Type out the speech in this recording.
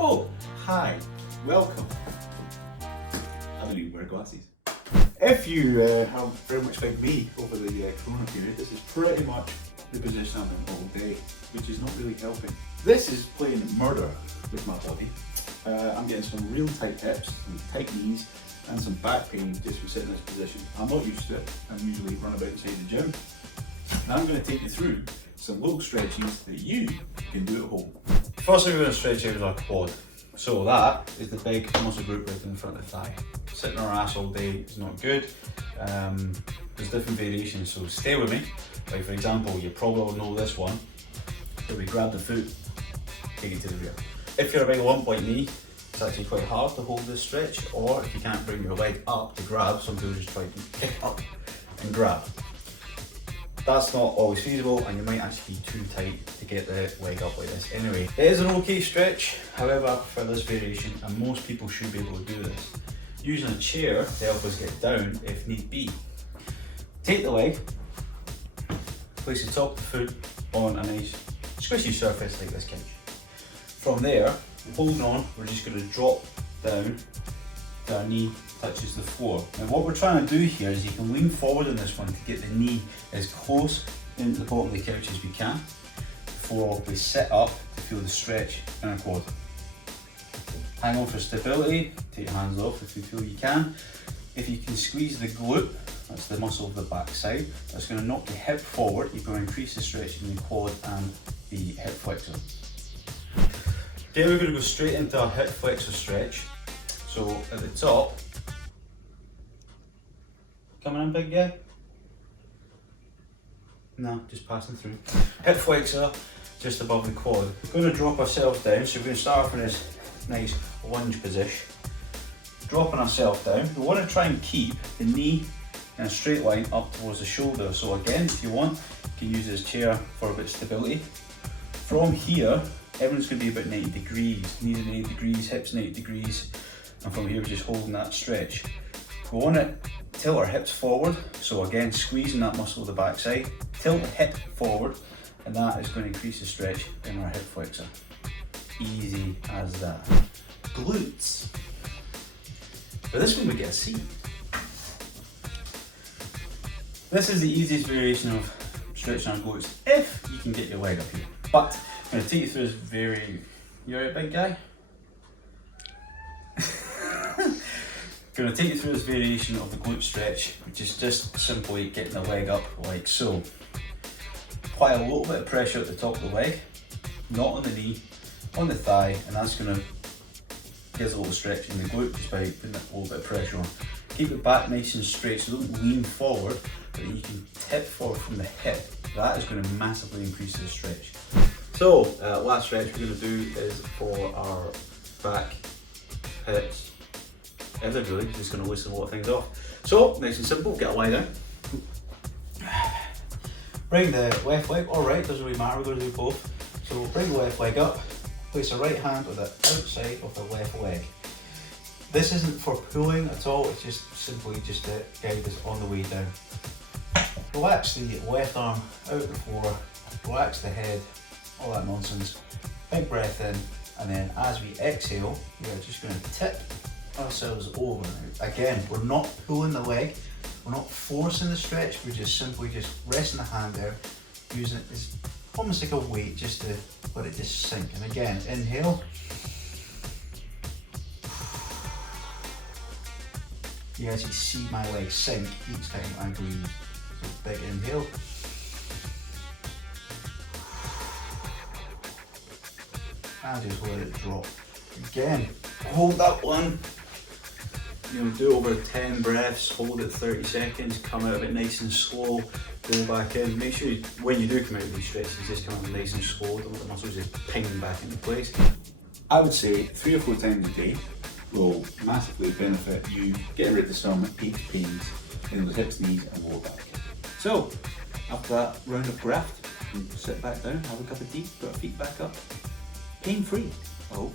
Oh, hi, welcome. I don't even wear glasses. If you have very much like me over the corona period, this is pretty much the position I'm in all day, which is not really helping. This is playing murder with my body. I'm getting some real tight hips, some tight knees, and some back pain just from sitting in this position. I'm not used to it. I usually run about inside the gym. Now I'm going to take you through some little stretches that you can do at home. First thing we're going to stretch out is our quad. So that is the big muscle group right in front of the thigh. Sitting on our ass all day is not good. There's different variations, so stay with me. Like for example, you probably all know this one. So we grab the foot, take it to the rear. If you're a big lump like me, it's actually quite hard to hold this stretch, or if you can't bring your leg up to grab, some people just try to kick up and grab. That's not always feasible, and you might actually be too tight to get the leg up like this. Anyway, it is an okay stretch, however, for this variation, and most people should be able to do this. Using a chair to help us get down if need be. Take the leg, place the top of the foot on a nice squishy surface like this couch. From there, holding on, we're just going to drop down to our knee touches the floor. Now what we're trying to do here is you can lean forward in this one to get the knee as close into the bottom of the couch as we can before we sit up to feel the stretch in our quad. Hang on for stability, take your hands off if you feel you can. If you can squeeze the glute, that's the muscle of the back side, that's going to knock the hip forward. You're going to increase the stretch in the quad and the hip flexor. Okay, we're going to go straight into our hip flexor stretch. So at the top, coming in big guy? No, just passing through. Hip flexor just above the quad. We're going to drop ourselves down, so we're going to start off in this nice lunge position. Dropping ourselves down, we want to try and keep the knee in a straight line up towards the shoulder. So again, if you want, you can use this chair for a bit of stability. From here, everyone's going to be about 90 degrees. Knees at 90 degrees, hips 90 degrees. And from here, we're just holding that stretch. We want to tilt our hips forward. So again, squeezing that muscle of the backside. Tilt the hip forward, and that is going to increase the stretch in our hip flexor. Easy as that. Glutes. For this one, we get a C. This is the easiest variation of stretching our glutes if you can get your leg up here. But I'm going to take you through this very. You alright, big guy? Going to take you through this variation of the glute stretch, which is just simply getting the leg up like so. Apply a little bit of pressure at the top of the leg, not on the knee, on the thigh, and that's going to give us a little stretch in the glute just by putting a little bit of pressure on. Keep it back nice and straight, so don't lean forward, but you can tip forward from the hip. That is going to massively increase the stretch. So, last stretch we're going to do is for our back, hips, everything really, just going to loosen a lot of things off. So, nice and simple, get a lie down. Bring the left leg, or right, doesn't really matter, we're going to do both. So bring the left leg up, place the right hand on the outside of the left leg. This isn't for pulling at all, it's just simply just to guide us on the way down. Relax the left arm out the floor, relax the head, all that nonsense. Big breath in, and then as we exhale, we are just going to tip ourselves over. Again, we're not pulling the leg, we're not forcing the stretch, we're just simply just resting the hand there, using it as almost like a weight just to let it just sink. And again, inhale. You actually see my leg sink each time I breathe. So big inhale. And just let it drop. Again, hold that one. You know, do over 10 breaths, hold it 30 seconds, come out of it nice and slow, go back in. Make sure when you do come out of these stretches, just come out nice and slow, don't let the muscles just ping back into place. I would say 3 or 4 times a day will massively benefit you getting rid of some aches, pains in the hips, knees and lower back. So, after that round of graft, you sit back down, have a cup of tea, put our feet back up, pain free, I hope.